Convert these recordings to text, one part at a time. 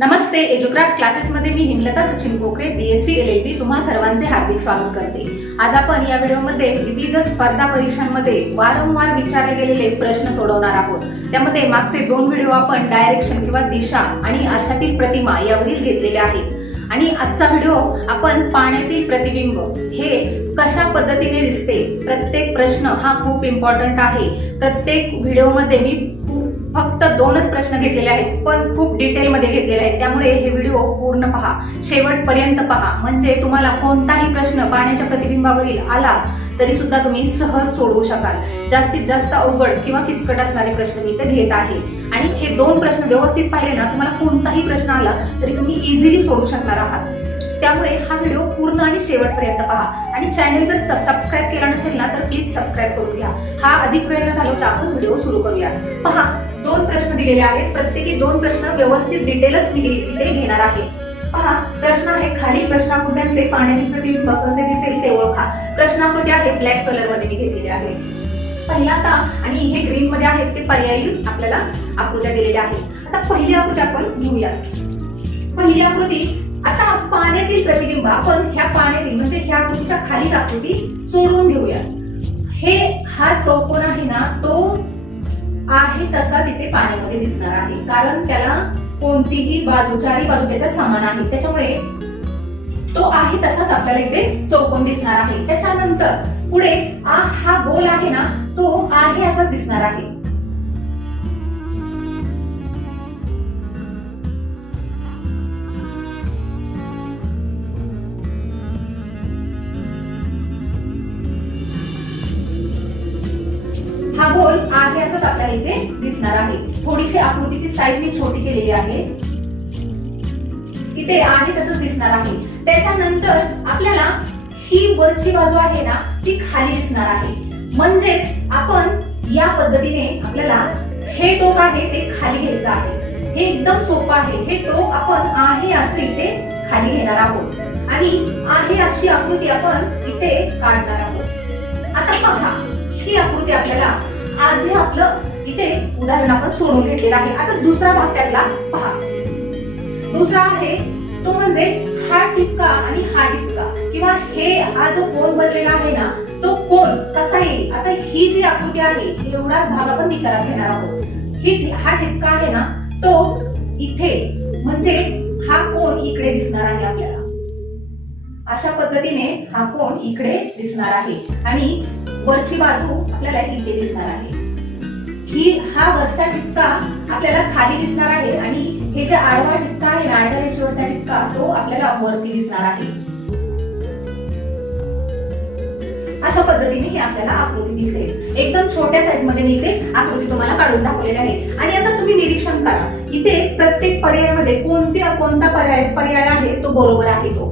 नमस्ते एज्युक्राफ्ट क्लासेसमध्ये मी हिमलता सचिन कोकरे BSc L L बी तुम्हा सर्वांचे हार्दिक स्वागत करते. आज आपण या व्हिडिओमध्ये विविध स्पर्धा परीक्षांमध्ये वारंवार विचारले गेलेले प्रश्न सोडवणार आहोत. त्यामध्ये मागचे दोन व्हिडिओ आपण डायरेक्शन किंवा दिशा आणि आरशातील प्रतिमा यावरील घेतलेले आहेत. आणि आजचा व्हिडिओ आपण पाण्यातील प्रतिबिंब हे कशा पद्धतीने दिसते प्रत्येक प्रश्न हा खूप इम्पॉर्टंट आहे. प्रत्येक व्हिडिओमध्ये मी खूप फक्त दोनच प्रश्न घेतलेले आहेत पण खूप डिटेलमध्ये घेतलेले आहेत. त्यामुळे हे व्हिडिओ पूर्ण पहा. शेवटपर्यंत पहा. म्हणजे तुम्हाला कोणताही प्रश्न पाण्याच्या प्रतिबिंबावरील आला तरी सुद्धा तुम्ही सहज सोडवू शकाल. जास्तीत जास्त अवघड किंवा किचकट असणारे प्रश्न मी इथे घेत आहे. आणि हे दोन प्रश्न व्यवस्थित पाहिले ना तुम्हाला कोणताही प्रश्न आला तरी तुम्ही इझिली सोडवू शकणार आहात. त्यामुळे हा व्हिडिओ पूर्ण आणि शेवटपर्यंत पहा. आणि चॅनल जर सबस्क्राईब केला नसेल ना तर प्लीज सबस्क्राईब करून घ्या. हा अधिक वेळ न घालवता आपण व्हिडिओ सुरू करूया पहा दोन प्रश्न दिलेले आहेत. प्रत्येकी दोन प्रश्न व्यवस्थित डिटेलच मी इथे घेणार आहे. पहा प्रश्न आहे खाली प्रश्नाकृत्यांचे पाण्याचे प्रतिबिंब कसे दिसेल ते ओळखा. प्रश्नाकृती आहे ब्लॅक कलरमध्ये मी घेतलेली आहे. पहिल्यांदा आणि हे ग्रीन मध्ये आहेत ते पर्यायी आपल्याला आकृत्या दिलेल्या आहेत. आता पहिली आकृती आपण घेऊया पहिली आकृती आता पाण्यातील प्रतिबिंब आपण ह्या पाण्यातील म्हणजे ह्या आकृतीच्या खालीच आकृती सोडवून घेऊया हे हा चौकोन आहे ना तो आहे तसाच इथे पाण्यामध्ये दिसणार आहे. कारण त्याला कोणतीही बाजू चारही बाजू त्याच्या समान आहे त्याच्यामुळे तो आहे तसाच आपल्याला इथे चौकोन दिसणार आहे. त्याच्यानंतर पुढे हा गोल आहे ना तो आहे असाच दिसणार आहे. होल आहे असंच आपल्याला इथे दिसणार आहे. थोडीशी आकृतीची साईज मी छोटी केलेली आहे. इथे आहे तसंच दिसणार आहे. त्याच्यानंतर आपल्याला ही वरची बाजू आहे ना ती खाली दिसणार आहे. म्हणजेच आपण या पद्धतीने आपल्याला हे टोक आहे ते खाली घ्यायचं आहे. हे एकदम सोपं आहे. हे टोक आपण आहे असे इथे खाली घेणार आहोत. आणि आहे अशी आकृती आपण इथे काढणार आहोत. आता पहा ही आकृती आपल्याला आधी आपलं इथे उदाहरण आपण सोडून घेतलेलं आहे. आता दुसरा भाग त्यातला पहा. दुसरा आहे तो म्हणजे हा टिपका आणि हा टिपका किंवा हे हा जो कोण बनलेला आहे ना तो कोण कसा येईल? आता ही जी आकृती आहे एवढाच भाग आपण विचारात घेणार आहोत. ही हा टिपका आहे ना तो इथे म्हणजे हा कोण इकडे दिसणार आहे आपल्याला. अशा पद्धतीने हा कोण इकडे दिसणार आहे. आणि वरची बाजू आपल्याला इथे दिसणार आहे. ही हा वरचा ठिपका आपल्याला खाली दिसणार आहे आणि हे जे आडवा ठिपका आहे ना आडव्या ठिपका तो आपल्याला वरती दिसणार आहे. अशा पद्धतीने ही आपल्याला आकृती दिसेल. एकदम छोट्या साईजमध्ये मी इथे आकृती तुम्हाला काढून दाखवलेली आहे. आणि आता तुम्ही निरीक्षण करा. इथे प्रत्येक पर्यायामध्ये कोणत्या कोणता पर्याय पर्याय आहे तो बरोबर आहे तो.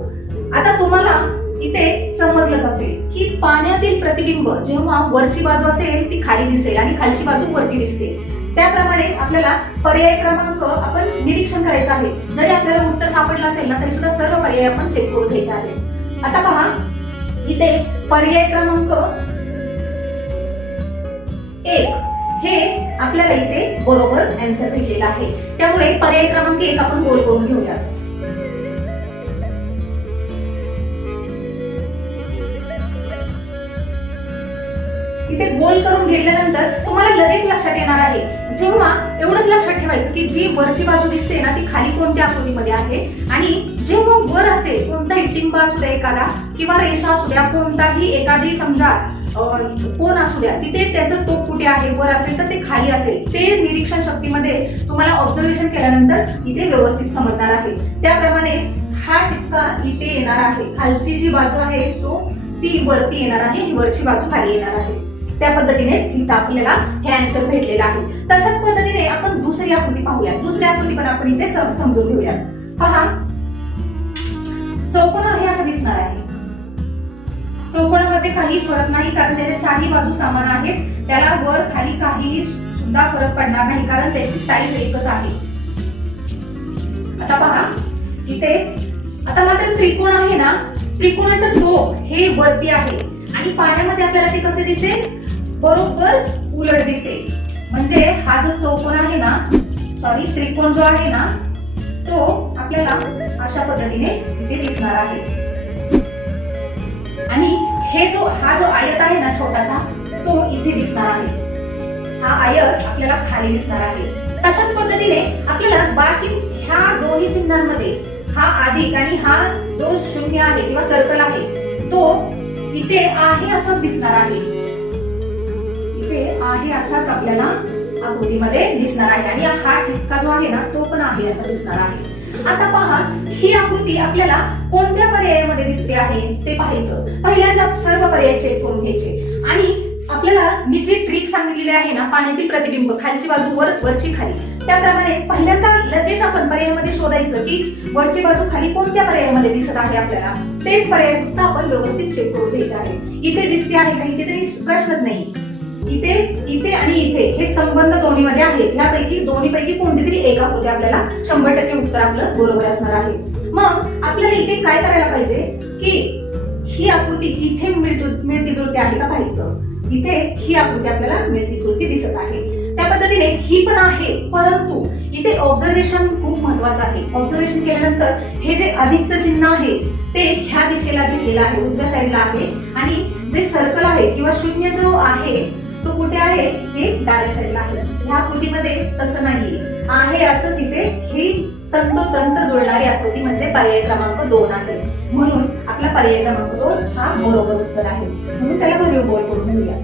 आता तुम्हाला इथे समजलंच असेल की पाण्यातील प्रतिबिंब जेव्हा वरची बाजू असेल ती खाली दिसेल आणि खालची बाजू वरती दिसते. त्याप्रमाणे आपल्याला पर्याय क्रमांक आपण निरीक्षण करायचं आहे. जरी आपल्याला उत्तर सापडलं असेल ना तरी सुद्धा सर्व पर्याय आपण चेक करून घ्यायचे आहेत. आता पहा इथे पर्याय क्रमांक एक. हे आपल्याला इथे बरोबर आन्सर भेटलेला आहे. त्यामुळे पर्याय क्रमांक एक आपण गोल करून घेऊया तिथे गोल करून घेतल्यानंतर तुम्हाला लगेच लक्षात येणार आहे. जेव्हा एवढंच लक्षात ठेवायचं की जी वरची बाजू दिसते ना ती खाली कोणत्या आकृतीमध्ये आहे? आणि जेव्हा वर असेल कोणताही टिंबा असू द्या एखादा किंवा रेषा असू द्या कोणताही एखादी समजा कोण असू द्या तिथे त्याचं टोक कुठे आहे वर असेल तर ते खाली असेल. ते निरीक्षण शक्तीमध्ये तुम्हाला ऑब्झर्वेशन केल्यानंतर इथे व्यवस्थित समजणार आहे. त्याप्रमाणे हा टिपका इथे येणार आहे. खालची जी बाजू आहे तो ती वरती येणार आहे आणि वरची बाजू खाली येणार आहे. त्या पद्धतीने इथं आपल्याला हे आन्सर भेटलेलं आहे. तशाच पद्धतीने आपण दुसरी आकृती पाहूया दुसरी आकृती पण आपण इथे समजून घेऊया पहा. चौकोन आहे असं दिसणार आहे. चौकोनामध्ये काही फरक नाही कारण त्याच्या चारही बाजू समान आहेत. त्याला वर खाली काही सुद्धा फरक पडणार नाही कारण त्याची साईज एकच आहे. आता पहा. इथे आता मात्र त्रिकोण आहे ना? त्रिकोणाचं टोक हे वरती आहे. आणि पाण्यामध्ये आपल्याला ते कसे दिसेल? बरोबर उलट दिसेल म्हणजे हा जो चौकोन आहे ना सॉरी त्रिकोण जो आहे ना तो आपल्याला अशा पद्धतीने इथे दिसणार आहे. आणि हे जो हा जो आयत आहे ना छोटासा तो इथे दिसणार आहे. हा आयत आपल्याला खाली दिसणार आहे. तशाच पद्धतीने आपल्याला बाकी ह्या दोन्ही चिन्हांमध्ये हा अधिक आणि हा जो शून्य आहे किंवा सर्कल आहे तो इथे आहे असंच दिसणार आहे. इथे आहे असाच आपल्याला आकृतीमध्ये दिसणार आहे. आणि हा ठिपका जो आहे ना तो पण आहे असा दिसणार आहे. आता पहा ही आकृती आपल्याला कोणत्या पर्यायामध्ये दिसते आहे ते पाहायचं. पहिल्यांदा सर्व पर्याय चेक करून घ्यायचे. आणि आपल्याला मी जी ट्रिक सांगितलेली आहे ना पाण्यातील प्रतिबिंब खालची बाजू वर वरची खाली. त्याप्रमाणेच पहिल्यांदा लगेच आपण पर्यायामध्ये शोधायचं की वरची बाजू खाली कोणत्या पर्यायामध्ये दिसत आहे आपल्याला. तेच पर्याय फक्त आपण व्यवस्थित चेक करून घ्यायचे आहे. इथे दिसते आहे का इथे तरी प्रश्नच नाही. इथे इथे आणि इथे. हे संबंध दोन्हीमध्ये आहेत यापैकी दोन्हीपैकी कोणती तरी एक होते आपल्याला शंभर टक्के उत्तर आपलं बरोबर असणार आहे. मग आपल्याला इथे काय करायला पाहिजे? की ही आकृती इथे मिळतो मिळती जुळती आहे का पाहायचं? इथे ही आकृती आपल्याला मिळती जुळती दिसत आहे. त्या पद्धतीने ही पण आहे परंतु इथे ऑब्झर्वेशन खूप महत्वाचं आहे. ऑब्झर्वेशन केल्यानंतर हे जे अधिकचं चिन्ह आहे ते ह्या दिशेला घेतलेलं आहे उजव्या साईडला आहे. आणि जे सर्कल आहे किंवा शून्य जो आहे तो कुठे आहे? हे डाव्या साईडला आहे. ह्या कृतीमध्ये तसं नाहीये. आहे असंच इथे ही तंतोतंत जुळणारी आकृती म्हणजे पर्याय क्रमांक दोन आहे. म्हणून आपला पर्याय क्रमांक दोन हा बरोबर उत्तर आहे. म्हणून त्याला भरीव बोल करून घेऊया